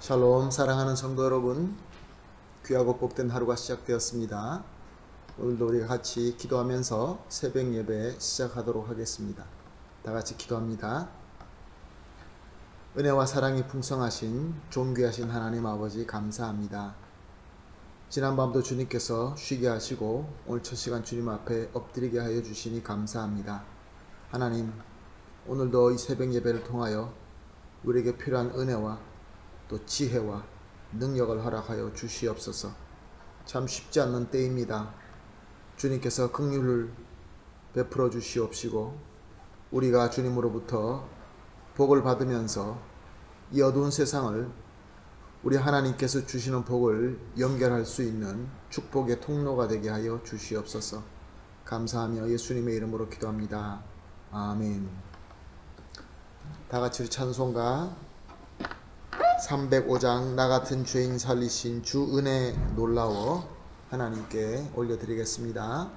샬롬, 사랑하는 성도 여러분, 귀하고 복된 하루가 시작되었습니다. 오늘도 우리가 같이 기도하면서 새벽 예배 시작하도록 하겠습니다. 다 같이 기도합니다. 은혜와 사랑이 풍성하신 존귀하신 하나님 아버지 감사합니다. 지난밤도 주님께서 쉬게 하시고 오늘 첫 시간 주님 앞에 엎드리게 하여 주시니 감사합니다. 하나님, 오늘도 이 새벽 예배를 통하여 우리에게 필요한 은혜와 또 지혜와 능력을 허락하여 주시옵소서. 참 쉽지 않는 때입니다. 주님께서 긍휼을 베풀어 주시옵시고 우리가 주님으로부터 복을 받으면서 이 어두운 세상을 우리 하나님께서 주시는 복을 연결할 수 있는 축복의 통로가 되게 하여 주시옵소서. 감사하며 예수님의 이름으로 기도합니다. 아멘. 다 같이 찬송가 305장 나 같은 죄인 살리신 주 은혜 놀라워 하나님께 올려드리겠습니다.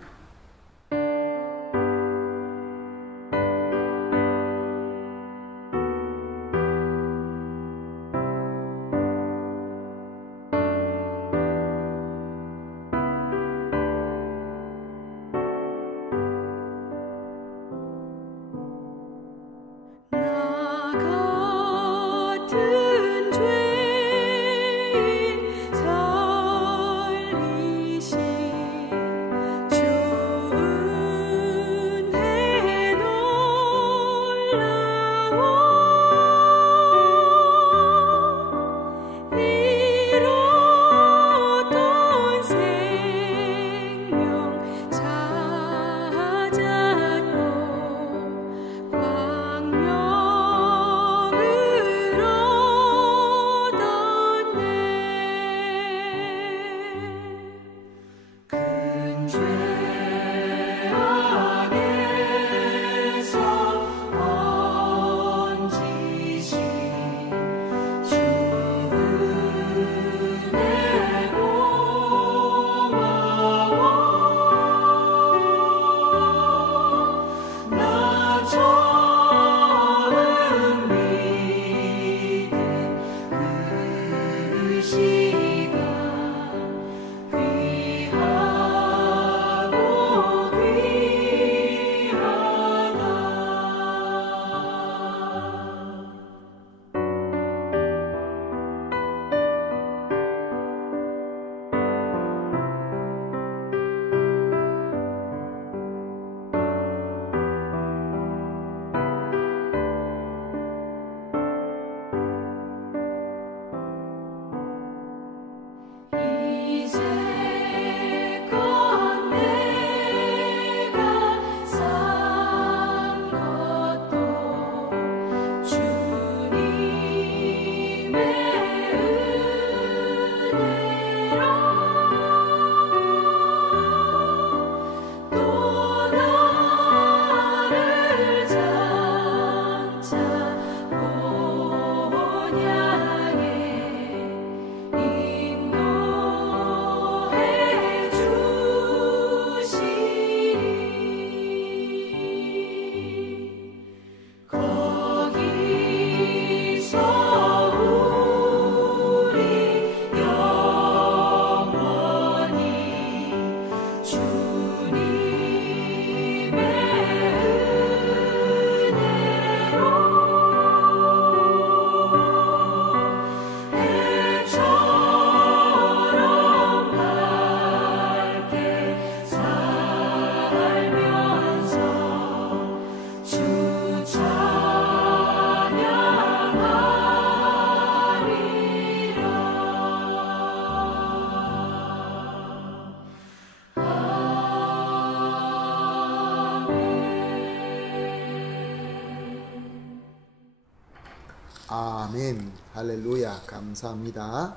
아멘. 할렐루야. 감사합니다.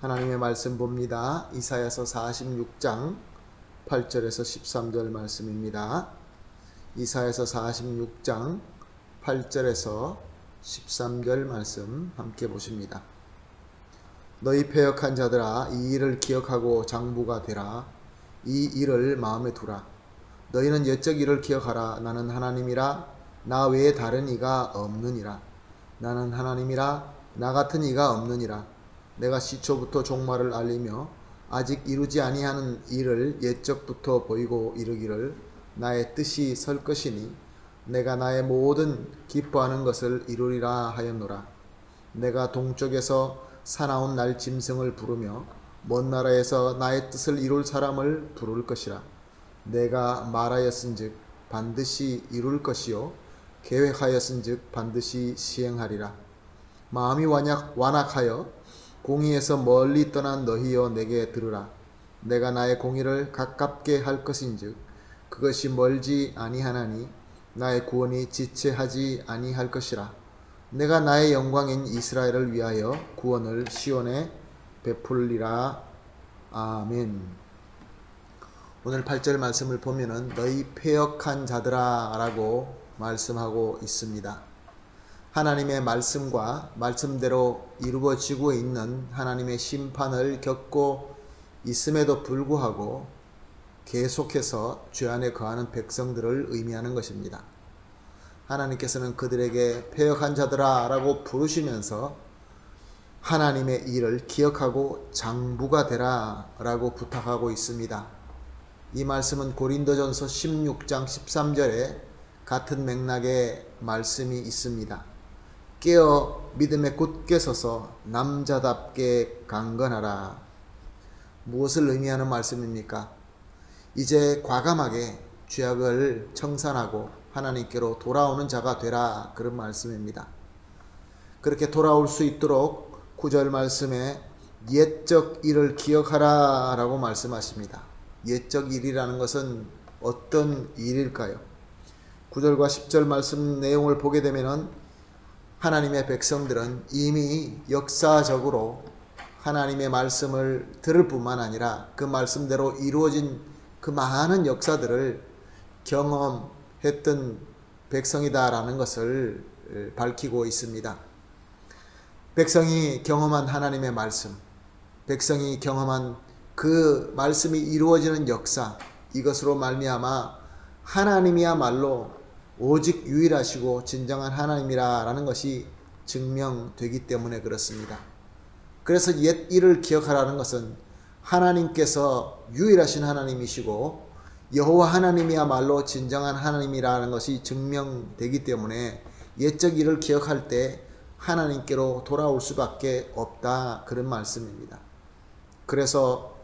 하나님의 말씀 봅니다. 이사야서 46장 8절에서 13절 말씀입니다. 이사야서 46장 8절에서 13절 말씀 함께 보십니다. 너희 패역한 자들아, 이 일을 기억하고 장부가 되라. 이 일을 마음에 두라. 너희는 옛적 일을 기억하라. 나는 하나님이라. 나 외에 다른 이가 없느니라. 나는 하나님이라 나 같은 이가 없느니라. 내가 시초부터 종말을 알리며 아직 이루지 아니하는 일을 옛적부터 보이고 이르기를 나의 뜻이 설 것이니 내가 나의 모든 기뻐하는 것을 이루리라 하였노라. 내가 동쪽에서 사나운 날 짐승을 부르며 먼 나라에서 나의 뜻을 이룰 사람을 부를 것이라. 내가 말하였은즉 반드시 이룰 것이요 계획하였은즉 반드시 시행하리라. 마음이 완악하여 공의에서 멀리 떠난 너희여 내게 들으라. 내가 나의 공의를 가깝게 할 것인즉 그것이 멀지 아니하나니 나의 구원이 지체하지 아니할 것이라. 내가 나의 영광인 이스라엘을 위하여 구원을 시온에 베풀리라. 아멘. 오늘 8절 말씀을 보면은 너희 패역한 자들아 라고 말씀하고 있습니다. 하나님의 말씀과 말씀대로 이루어지고 있는 하나님의 심판을 겪고 있음에도 불구하고 계속해서 죄 안에 거하는 백성들을 의미하는 것입니다. 하나님께서는 그들에게 패역한 자들아 라고 부르시면서 하나님의 일을 기억하고 장부가 되라 라고 부탁하고 있습니다. 이 말씀은 고린도전서 16장 13절에 같은 맥락의 말씀이 있습니다. 깨어 믿음에 굳게 서서 남자답게 강건하라. 무엇을 의미하는 말씀입니까? 이제 과감하게 죄악을 청산하고 하나님께로 돌아오는 자가 되라, 그런 말씀입니다. 그렇게 돌아올 수 있도록 9절 말씀에 옛적 일을 기억하라 라고 말씀하십니다. 옛적 일이라는 것은 어떤 일일까요? 9절과 10절 말씀 내용을 보게 되면 하나님의 백성들은 이미 역사적으로 하나님의 말씀을 들을 뿐만 아니라 그 말씀대로 이루어진 그 많은 역사들을 경험했던 백성이다라는 것을 밝히고 있습니다. 백성이 경험한 하나님의 말씀, 백성이 경험한 그 말씀이 이루어지는 역사, 이것으로 말미암아 하나님이야말로 오직 유일하시고 진정한 하나님이라는 것이 증명되기 때문에 그렇습니다. 그래서 옛 일을 기억하라는 것은 하나님께서 유일하신 하나님이시고 여호와 하나님이야말로 진정한 하나님이라는 것이 증명되기 때문에 옛적 일을 기억할 때 하나님께로 돌아올 수밖에 없다, 그런 말씀입니다. 그래서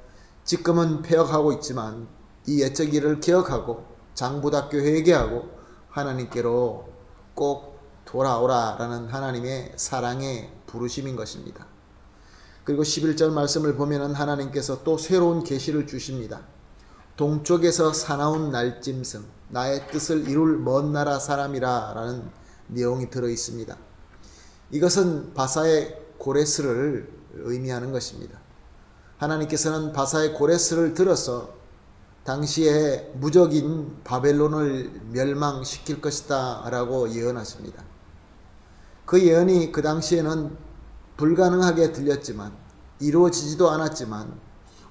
지금은 패역하고 있지만 이 옛적 일을 기억하고 장부답게 회개하고 하나님께로 꼭 돌아오라라는 하나님의 사랑의 부르심인 것입니다. 그리고 11절 말씀을 보면은 하나님께서 또 새로운 계시를 주십니다. 동쪽에서 사나운 날짐승, 나의 뜻을 이룰 먼 나라 사람이라 라는 내용이 들어 있습니다. 이것은 바사의 고레스를 의미하는 것입니다. 하나님께서는 바사의 고레스를 들어서 당시에 무적인 바벨론을 멸망시킬 것이다 라고 예언하십니다. 그 예언이 그 당시에는 불가능하게 들렸지만 이루어지지도 않았지만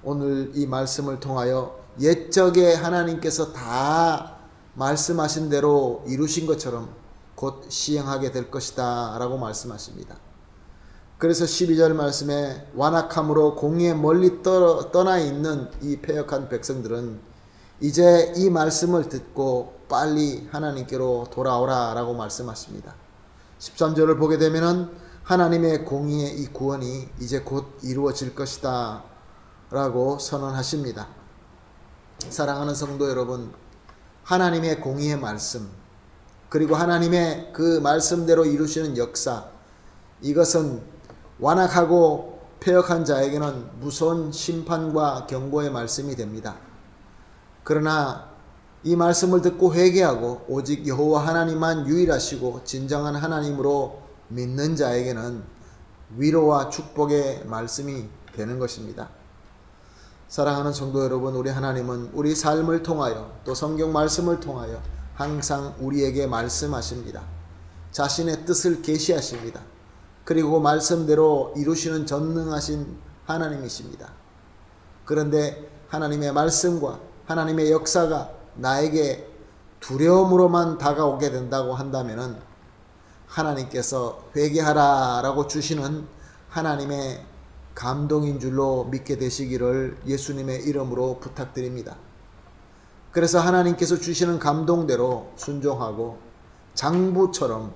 오늘 이 말씀을 통하여 옛적에 하나님께서 다 말씀하신 대로 이루신 것처럼 곧 시행하게 될 것이다 라고 말씀하십니다. 그래서 12절 말씀에 완악함으로 공의에 멀리 떠나 있는 이 패역한 백성들은 이제 이 말씀을 듣고 빨리 하나님께로 돌아오라 라고 말씀하십니다. 13절을 보게 되면은 하나님의 공의의 이 구원이 이제 곧 이루어질 것이다 라고 선언하십니다. 사랑하는 성도 여러분, 하나님의 공의의 말씀, 그리고 하나님의 그 말씀대로 이루시는 역사, 이것은 완악하고 패역한 자에게는 무서운 심판과 경고의 말씀이 됩니다. 그러나 이 말씀을 듣고 회개하고 오직 여호와 하나님만 유일하시고 진정한 하나님으로 믿는 자에게는 위로와 축복의 말씀이 되는 것입니다. 사랑하는 성도 여러분, 우리 하나님은 우리 삶을 통하여 또 성경 말씀을 통하여 항상 우리에게 말씀하십니다. 자신의 뜻을 계시하십니다. 그리고 말씀대로 이루시는 전능하신 하나님이십니다. 그런데 하나님의 말씀과 하나님의 역사가 나에게 두려움으로만 다가오게 된다고 한다면은 하나님께서 회개하라 라고 주시는 하나님의 감동인 줄로 믿게 되시기를 예수님의 이름으로 부탁드립니다. 그래서 하나님께서 주시는 감동대로 순종하고 장부처럼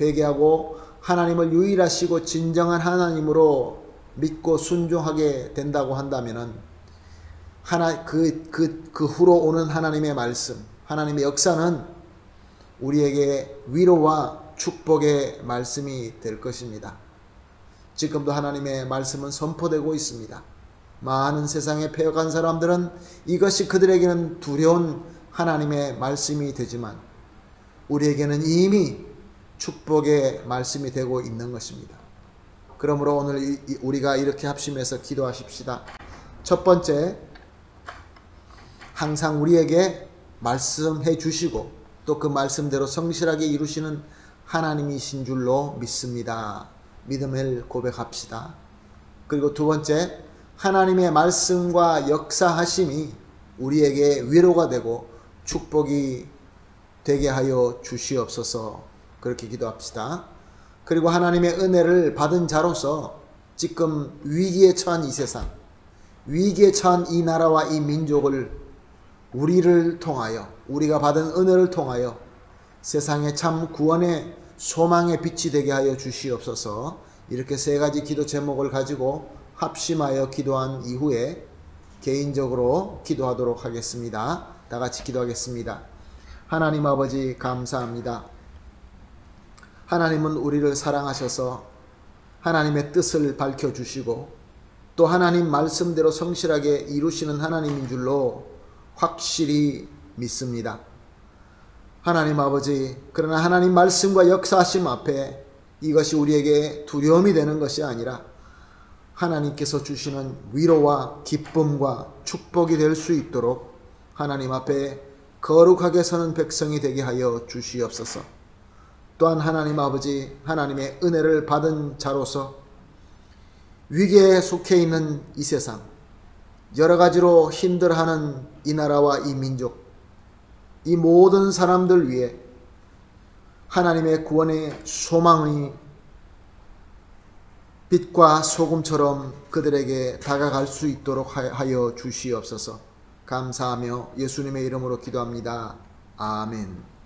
회개하고 하나님을 유일하시고 진정한 하나님으로 믿고 순종하게 된다고 한다면은 그 후로 오는 하나님의 말씀, 하나님의 역사는 우리에게 위로와 축복의 말씀이 될 것입니다. 지금도 하나님의 말씀은 선포되고 있습니다. 많은 세상에 패역한 사람들은 이것이 그들에게는 두려운 하나님의 말씀이 되지만 우리에게는 이미 축복의 말씀이 되고 있는 것입니다. 그러므로 오늘 우리가 이렇게 합심해서 기도하십시다. 첫 번째, 항상 우리에게 말씀해 주시고 또 그 말씀대로 성실하게 이루시는 하나님이신 줄로 믿습니다. 믿음을 고백합시다. 그리고 두 번째, 하나님의 말씀과 역사하심이 우리에게 위로가 되고 축복이 되게 하여 주시옵소서. 그렇게 기도합시다. 그리고 하나님의 은혜를 받은 자로서 지금 위기에 처한 이 세상, 위기에 처한 이 나라와 이 민족을 우리를 통하여, 우리가 받은 은혜를 통하여 세상의 참 구원의 소망의 빛이 되게 하여 주시옵소서. 이렇게 세 가지 기도 제목을 가지고 합심하여 기도한 이후에 개인적으로 기도하도록 하겠습니다. 다 같이 기도하겠습니다. 하나님 아버지 감사합니다. 하나님은 우리를 사랑하셔서 하나님의 뜻을 밝혀주시고 또 하나님 말씀대로 성실하게 이루시는 하나님인 줄로 확실히 믿습니다. 하나님 아버지, 그러나 하나님 말씀과 역사하심 앞에 이것이 우리에게 두려움이 되는 것이 아니라 하나님께서 주시는 위로와 기쁨과 축복이 될 수 있도록 하나님 앞에 거룩하게 서는 백성이 되게 하여 주시옵소서. 또한 하나님 아버지, 하나님의 은혜를 받은 자로서 위기에 속해 있는 이 세상, 여러 가지로 힘들어하는 이 나라와 이 민족, 이 모든 사람들 위해 하나님의 구원의 소망이 빛과 소금처럼 그들에게 다가갈 수 있도록 하여 주시옵소서. 감사하며 예수님의 이름으로 기도합니다. 아멘.